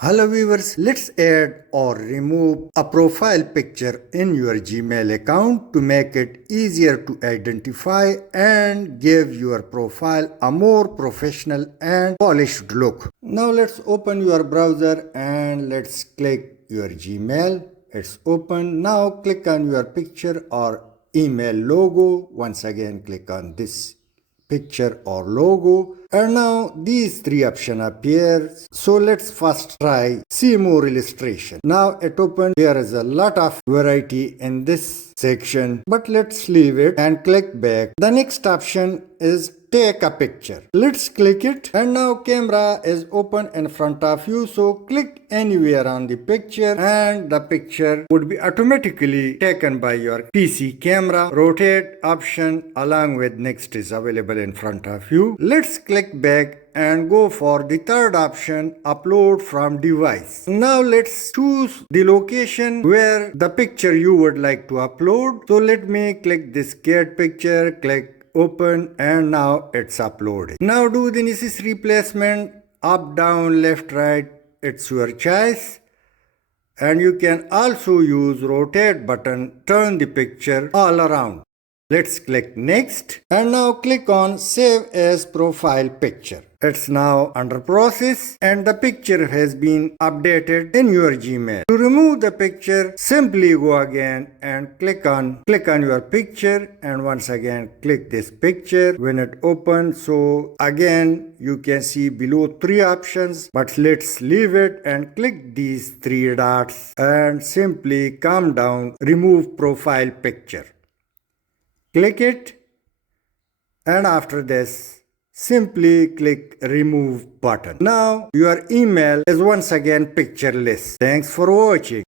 Hello viewers, let's add or remove a profile picture in your Gmail account to make it easier to identify and give your profile a more professional and polished look. Now let's open your browser and let's click your Gmail. It's open. Now click on your picture or email logo. Once again click on this picture or logo, and now these three options appear. So let's first try see more illustration. Now it opens. There is a lot of variety in this section, but let's leave it and click back. The next option is take a picture. Let's click it, and now camera is open in front of you, so click anywhere on the picture and the picture would be automatically taken by your PC camera. Rotate option along with next is available in front of you. Let's click back and go for the third option, upload from device. Now let's choose the location where the picture you would like to upload. So let me click this cat picture, click open, and now it's uploaded. Now do the necessary placement, up, down, left, right, it's your choice. And you can also use rotate button, turn the picture all around. Let's click next, and now click on save as profile picture. It's now under process and the picture has been updated in your Gmail. To remove the picture, simply go again and click on your picture, and once again click this picture when it opens. So again you can see below three options, but let's leave it and click these three dots and simply come down, remove profile picture. Click it, and after this simply click remove button. Now your email is once again pictureless. Thanks for watching.